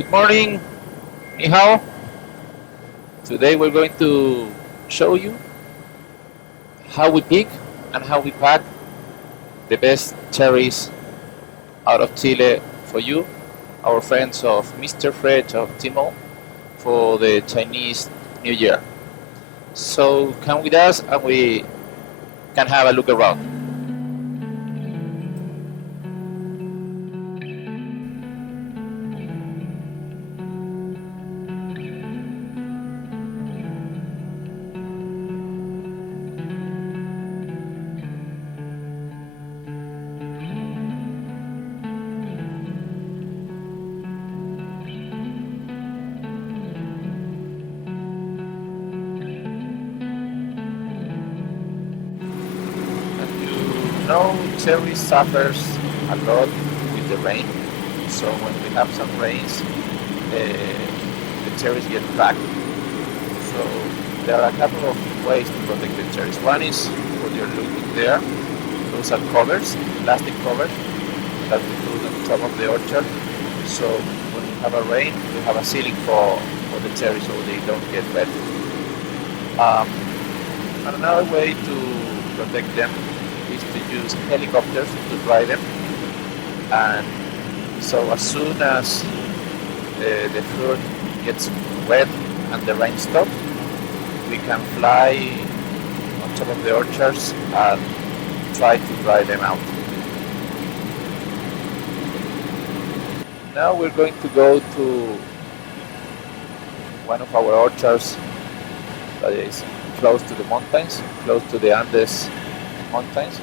Good morning, ni hao. Today we're going to show you how we pick and how we pack the best cherries out of Chile for you, our friends of Mr. Fred of Timo, for the Chinese New Year. So come with us and we can have a look around. And you know cherry suffers a lot with the rain. So when we have some rains, the cherries get cracked. So there are a couple of ways to protect the cherries. One is what you're looking there. Those are covers, plastic covers that we put on top of the orchard. So when we have a rain, we have a ceiling for the cherries so they don't get wet. And another way to protect them is to use helicopters to dry them. And so as soon as the fruit gets wet and the rain stops, we can fly on top of the orchards and try to dry them out. Now we're going to go to one of our orchards that is close to the mountains, close to the Andes mountains,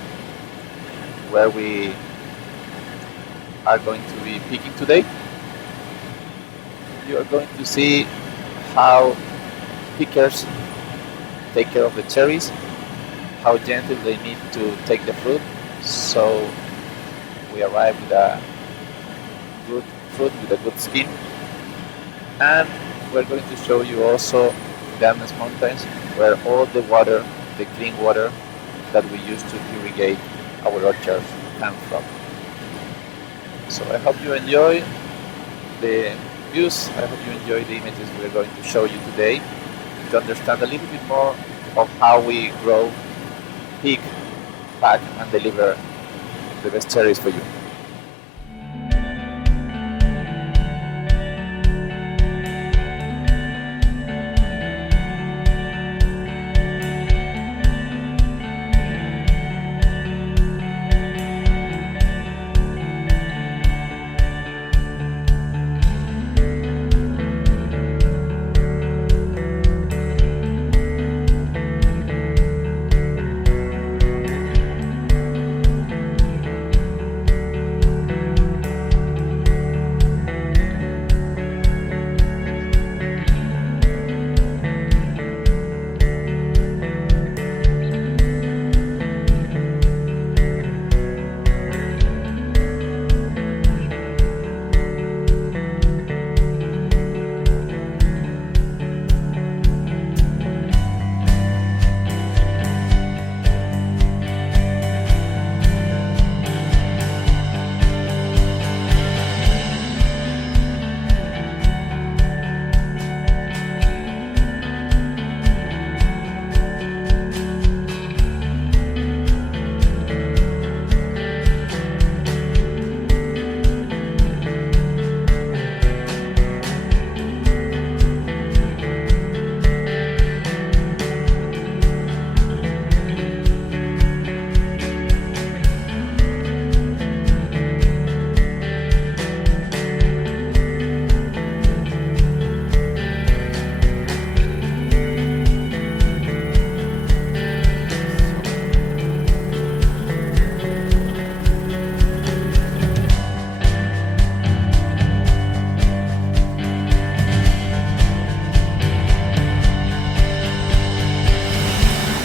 where we are going to be picking today. You are going to see how pickers take care of the cherries, how gentle they need to take the fruit, so we arrive with a good fruit with a good skin. And we're going to show you also the Andes Mountains, where all the water, the clean water that we use to irrigate our orchards comes from. So I hope you enjoy the views, I hope you enjoy the images we're going to show you today to understand a little bit more of how we grow, pick, pack and deliver the best cherries for you.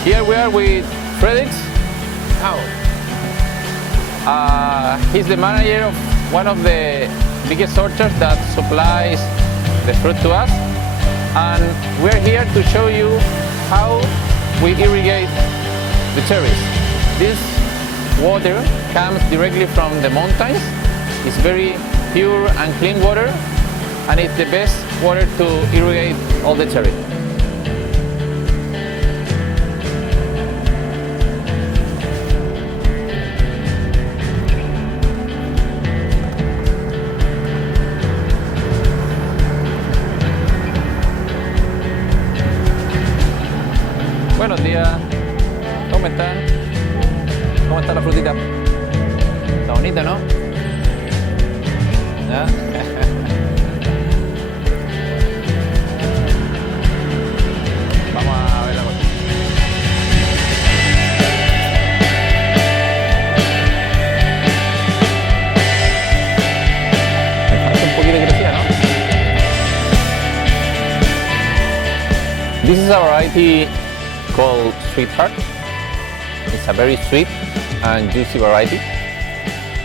Here we are with Felix. He's the manager of one of the biggest orchards that supplies the fruit to us. And we're here to show you how we irrigate the cherries. This water comes directly from the mountains. It's very pure and clean water. and it's the best water to irrigate all the cherry. Buenos días, ¿cómo están? ¿Cómo está la frutita? Está bonita, ¿no? ¿Ya? Vamos a ver la cosa. Me falta un poquito de crecida, ¿no? This is a variety called Sweetheart. It's a very sweet and juicy variety.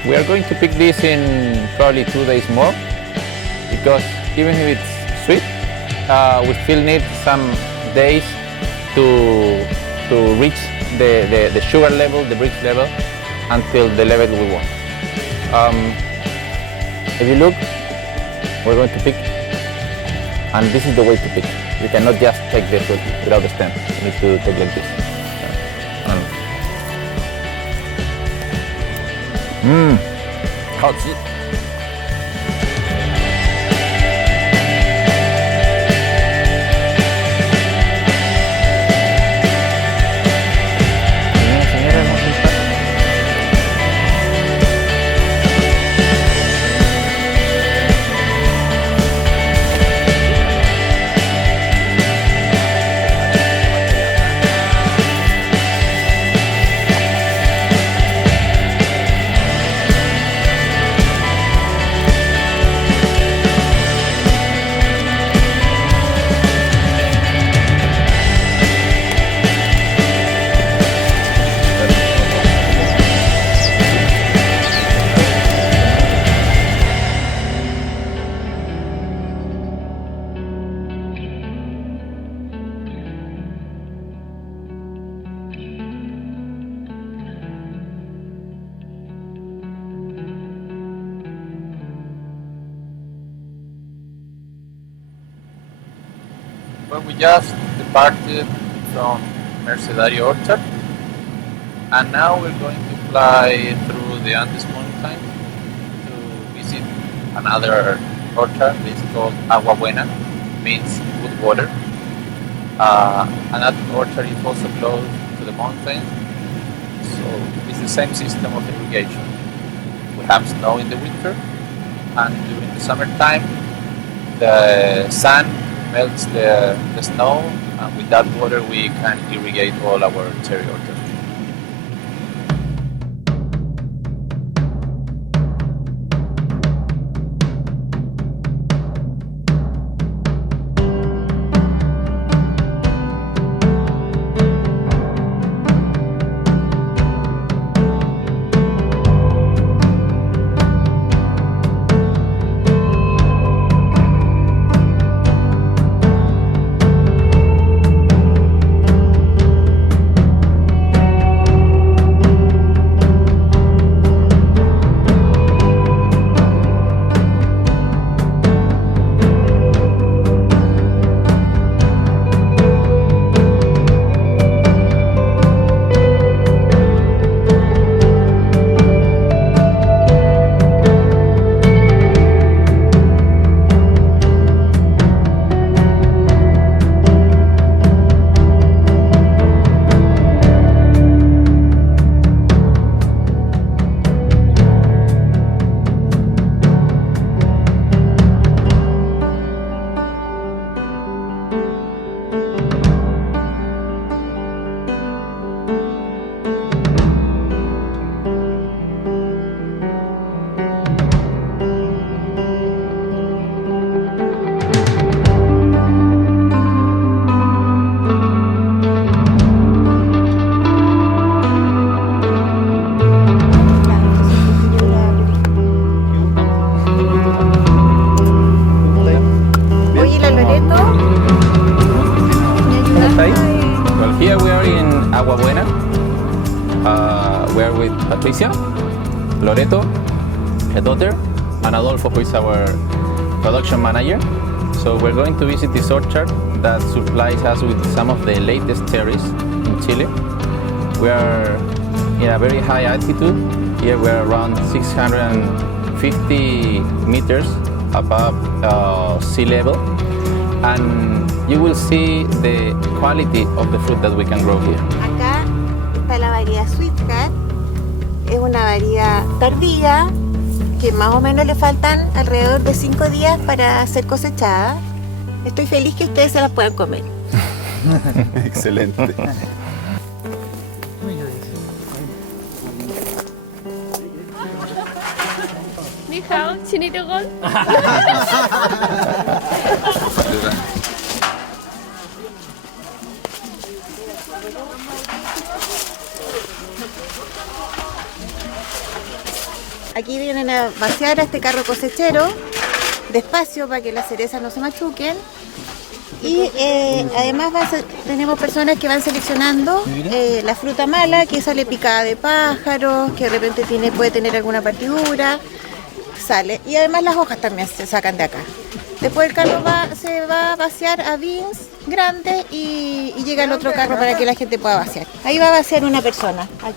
We are going to pick this in probably 2 days more, because even if it's sweet, we still need some days to reach the sugar level, the bridge level, until the level we want. If you look, we're going to pick, and this is the way to pick. You cannot just take the fruit without the stem. You need to take like this. Mmm, 好吃。Well, we just departed from Mercedario Orchard, and now we're going to fly through the Andes mountain to visit another orchard. It's called Agua Buena, means good water. And that orchard is also close to the mountain, so it's the same system of irrigation. We have snow in the winter, and during the summertime, the sun melts the snow, and with that water we can irrigate all our cherry orchards. We're with Patricia, Loreto, her daughter, and Adolfo, who is our production manager. So we're going to visit this orchard that supplies us with some of the latest cherries in Chile. We are in a very high altitude. Here we're around 650 meters above sea level. And you will see the quality of the fruit that we can grow here. Acá está la variedad Sweet Cat. Es una variedad tardía que más o menos le faltan alrededor de 5 días para ser cosechada. Estoy feliz que ustedes se las puedan comer. Excelente. Ni hao, chinito gol. Aquí vienen a vaciar a este carro cosechero despacio para que las cerezas no se machuquen. Y además tenemos personas que van seleccionando la fruta mala, que sale picada de pájaros, que de repente puede tener alguna partidura, sale. Y además las hojas también se sacan de acá. Después el carro se va a vaciar a bins grandes y llega el otro carro para que la gente pueda vaciar. Ahí va a vaciar una persona. Aquí.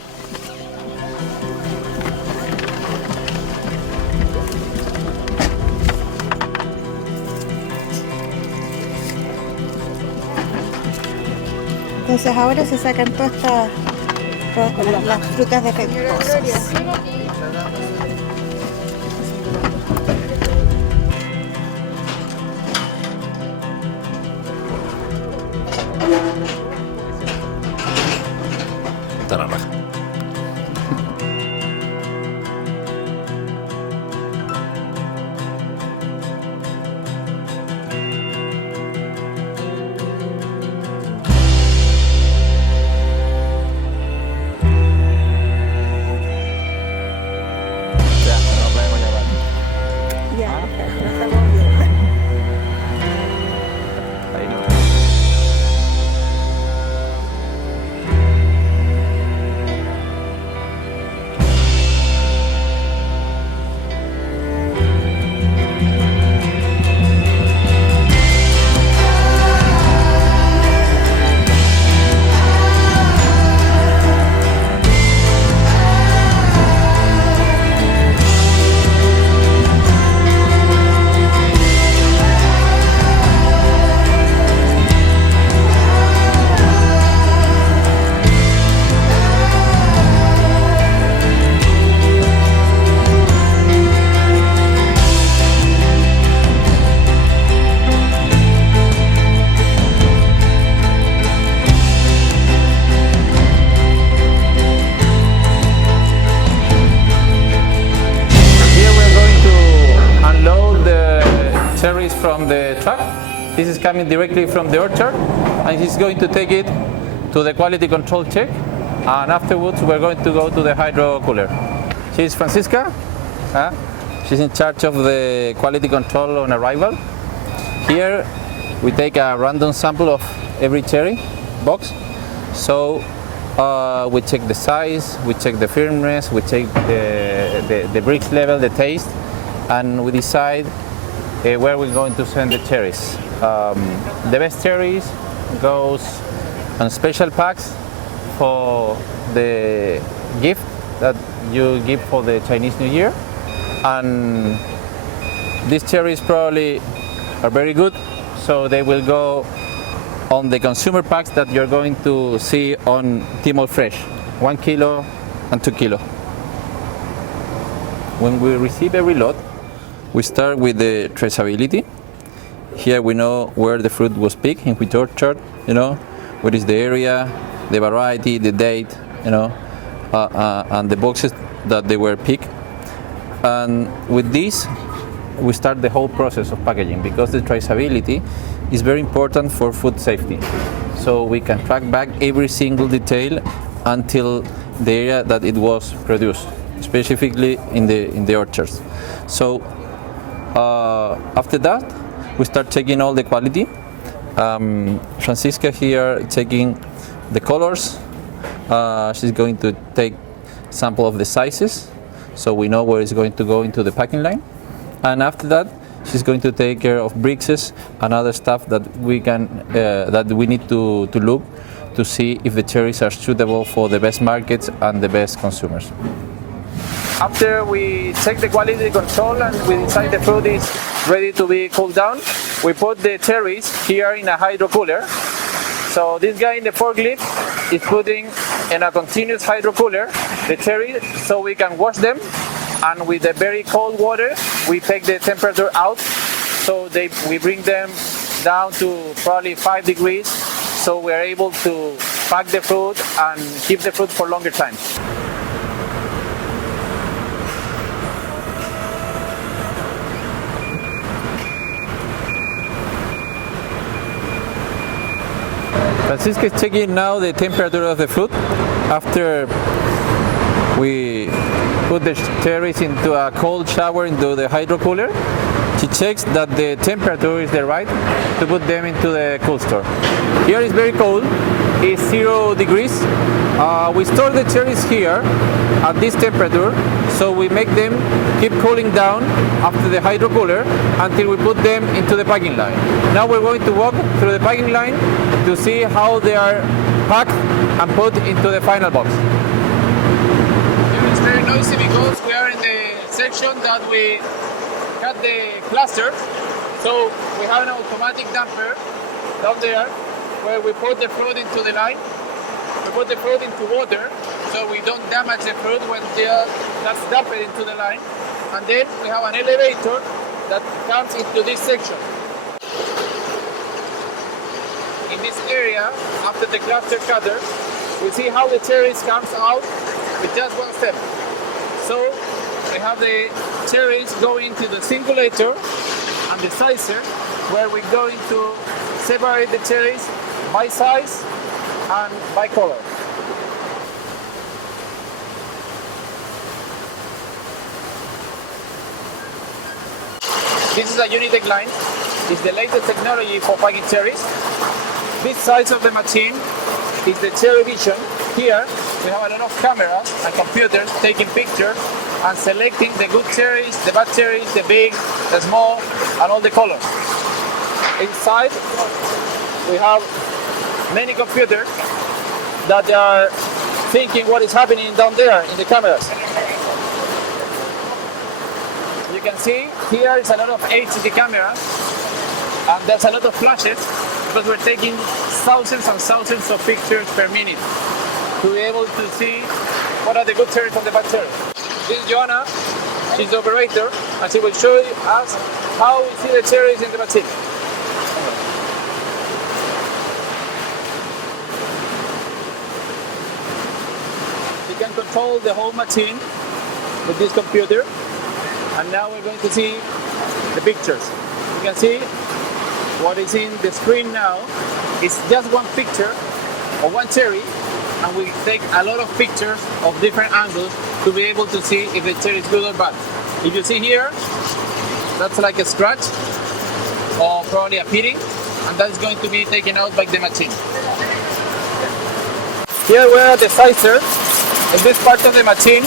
Entonces ahora se sacan todas las frutas defectuosas. Está la raja. Cherries from the truck. This is coming directly from the orchard, and he's going to take it to the quality control check, and afterwards we're going to go to the hydro cooler. She's Francisca. She's in charge of the quality control on arrival. Here we take a random sample of every cherry box. So we check the size, we check the firmness, we check the bricks level, the taste, and we decide where we're going to send the cherries. The best cherries goes on special packs for the gift that you give for the Chinese New Year, and these cherries probably are very good, so they will go on the consumer packs that you're going to see on Timor Fresh, 1 kilo and 2 kilo. When we receive every lot, we start with the traceability. Here we know where the fruit was picked, in which orchard, what is the area, the variety, the date, and the boxes that they were picked. And with this, we start the whole process of packaging, because the traceability is very important for food safety. So we can track back every single detail until the area that it was produced, specifically in the orchards. So after that, we start checking all the quality. Francisca here checking the colors. She's going to take sample of the sizes, so we know where it's going to go into the packing line. And after that, She's going to take care of bricks and other stuff that we need to look to see if the cherries are suitable for the best markets and the best consumers. After we check the quality control and we decide the fruit is ready to be cooled down, we put the cherries here in a hydro cooler. So this guy in the forklift is putting in a continuous hydro cooler the cherries so we can wash them, and with the very cold water we take the temperature out, so we bring them down to probably 5 degrees, so we are able to pack the fruit and keep the fruit for longer time. Francisca is checking now the temperature of the fruit. After we put the cherries into a cold shower into the hydro cooler, she checks that the temperature is the right to put them into the cold store. Here is very cold, it's 0 degrees. We store the cherries here at this temperature, so we make them keep cooling down after the hydro cooler until we put them into the packing line. Now we're going to walk through the packing line to see how they are packed and put into the final box. It's very noisy because we are in the section that we cut the cluster, so we have an automatic damper down there where we put the fruit into the line. We put the fruit into water so we don't damage the fruit when that's dumped into the line, and then we have an elevator that comes into this section. In this area, after the cluster cutter, we see how the cherries comes out with just one step. So we have the cherries going to the singulator and the sizer, where we're going to separate the cherries by size and by color. This is a Unitec line. It's the latest technology for packing cherries. This side of the machine is the cherry vision. Here we have a lot of cameras and computers taking pictures and selecting the good cherries, the bad cherries, the big, the small, and all the colors. Inside we have many computers that are thinking what is happening down there in the cameras. You can see here is a lot of HD cameras, and there's a lot of flashes because we're taking thousands and thousands of pictures per minute to be able to see what are the good cherries and the bad cherries. This is Joanna, she's the operator, and she will show us how we see the cherries in the machine. You can control the whole machine with this computer, and now we're going to see the pictures. You can see what is in the screen now is just one picture of one cherry, and we take a lot of pictures of different angles to be able to see if the cherry is good or bad. If you see here, that's like a scratch or probably a pitting, and that's going to be taken out by the machine. Here we're at the sizer. In this part of the machine,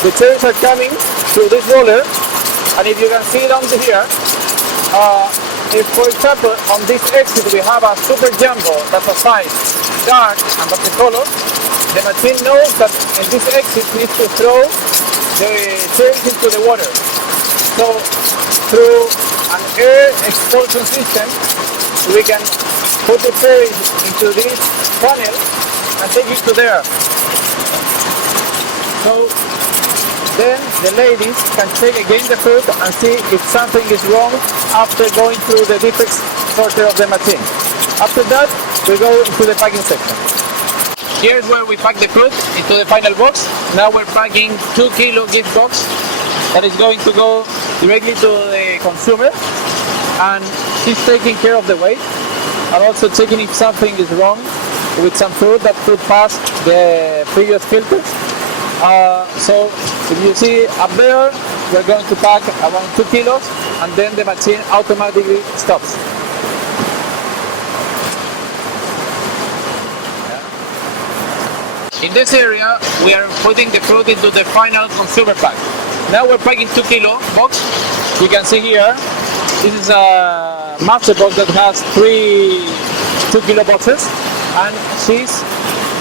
the cherries are coming through this roller, and if you can see down to here, if for example on this exit we have a super jumbo that's a size dark and that's the color, the machine knows that in this exit needs to throw the cherries into the water. So through an air expulsion system we can put the cherries into this funnel and take it to there. So then the ladies can check again the fruit and see if something is wrong after going through the defects sorter of the machine. After that, we go into the packing section. Here's where we pack the fruit into the final box. Now we're packing 2 kilo gift box that is going to go directly to the consumer, and she's taking care of the weight and also checking if something is wrong with some fruit that could pass the previous filters. So if you see up there, we're going to pack around 2 kilos, and then the machine automatically stops. In this area, we are putting the fruit into the final consumer pack. Now we're packing 2 kilo box. You can see here This is a master box that has 3 2-kilo boxes, and she's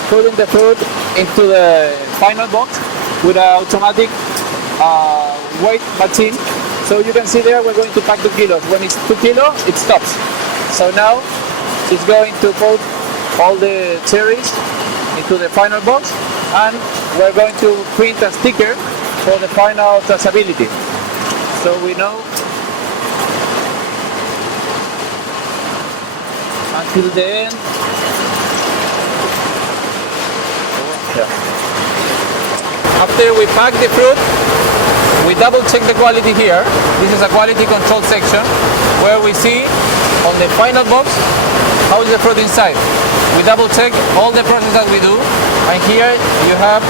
putting the fruit into the final box with an automatic weight machine. So you can see there we're going to pack 2 kilos. When it's 2 kilos, it stops. So now she's going to put all the cherries into the final box, and we're going to print a sticker for the final traceability. So we know until the end. After we pack the fruit, we double check the quality here. This is a quality control section where we see on the final box how is the fruit inside. We double check all the process that we do, and here you have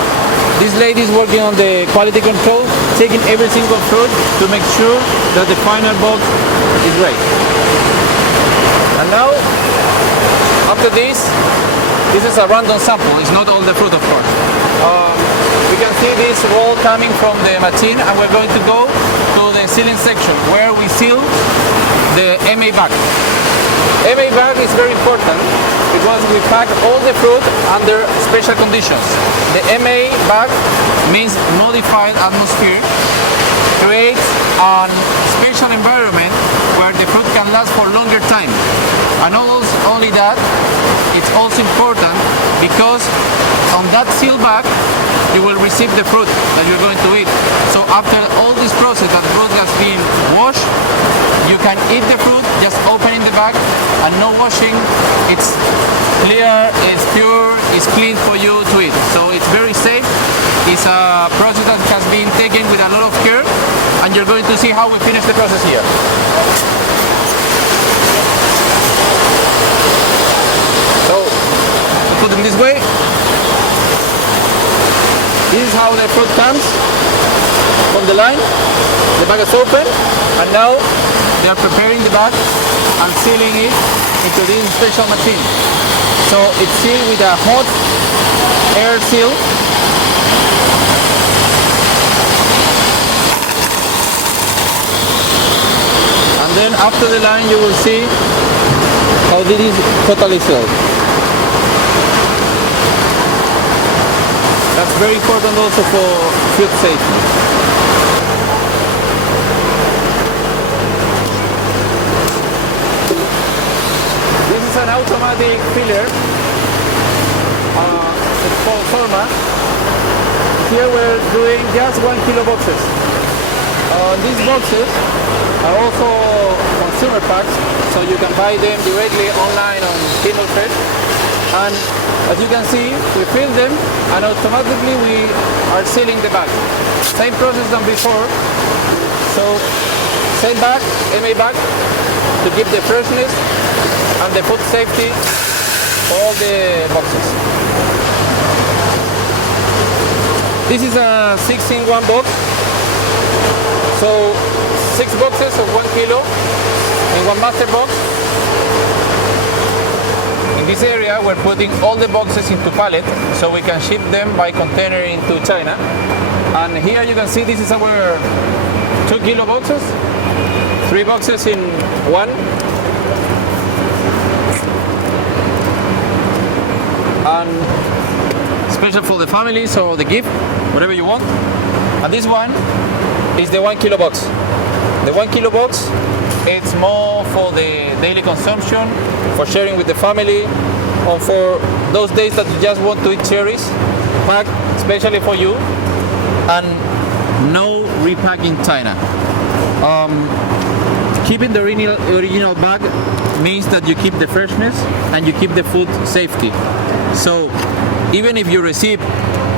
these ladies working on the quality control, checking every single fruit to make sure that the final box is right. And now, after this is a random sample. It's not all the fruit, of course. We can see this roll coming from the machine, and we're going to go to the sealing section where we seal the MA bag. MA bag is very important because we pack all the fruit under special conditions. The MA bag means modified atmosphere, creates a special environment where the fruit can last for longer time. And not only that, it's also important because on that seal bag you will receive the fruit that you're going to eat. So after all this process that the fruit has been washed, you can eat the fruit just opening the bag and no washing. It's clear, it's pure, it's clean for you to eat. So it's very safe. It's a process that has been taken with a lot of care, and you're going to see how we finish the process here. So, to put it this way, this is how the fruit comes from the line. The bag is open, and now they are preparing the bag and sealing it into this special machine. So it's sealed with a hot air seal. And then after the line you will see how this is totally sealed. That's very important also for food safety. This is an automatic filler. It's called Forma. Here we're doing just 1 kilo boxes. These boxes are also consumer packs, so you can buy them directly online on Kindle Fresh. And as you can see, we fill them and automatically we are sealing the bag. Same process than before. So same bag, MA bag, to keep the freshness and the food safety for all the boxes. This is a 6-in-1 box. So 6 boxes of 1 kilo in one master box. In this area we're putting all the boxes into pallet so we can ship them by container into China. And here you can see this is our 2 kilo boxes, 3 boxes in one. And special for the family, so the gift, whatever you want. And this one is the 1 kilo box. The 1 kilo box, it's more for the daily consumption, for sharing with the family, or for those days that you just want to eat cherries, packed especially for you, and no repack in China. Keeping the original bag means that you keep the freshness and you keep the food safety. So even if you receive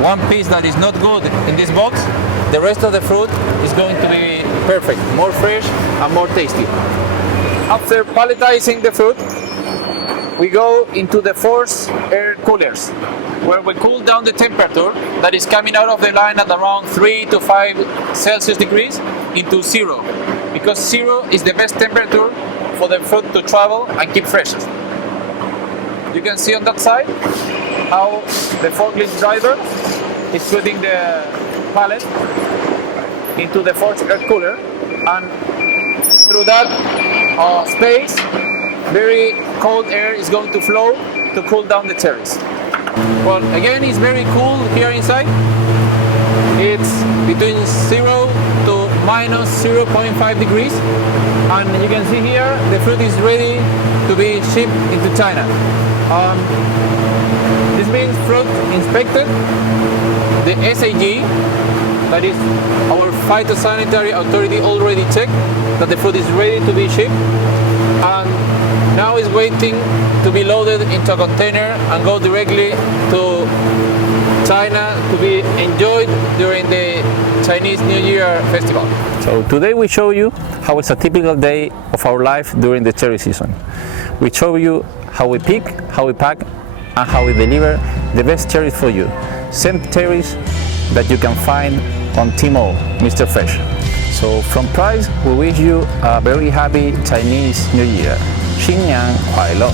one piece that is not good in this box, the rest of the fruit is going to be perfect, more fresh and more tasty. After palletizing the fruit, we go into the forced air coolers, where we cool down the temperature that is coming out of the line at around 3 to 5 Celsius degrees into 0, because 0 is the best temperature for the fruit to travel and keep fresh. You can see on that side how the forklift driver is putting the pallet into the forced air cooler, and through that space, very cold air is going to flow to cool down the cherries. Well, again, it's very cool here inside. It's between 0 to minus 0.5 degrees. And you can see here, the fruit is ready to be shipped into China. This means fruit inspected. The SAG, that is our phytosanitary authority, already checked that the fruit is ready to be shipped. And now it's waiting to be loaded into a container and go directly to China to be enjoyed during the Chinese New Year festival. So today we show you how it's a typical day of our life during the cherry season. We show you how we pick, how we pack, and how we deliver the best cherries for you. Same cherries that you can find on Tmall, Mr. Fresh. So from Price, we wish you a very happy Chinese New Year. 新年快乐!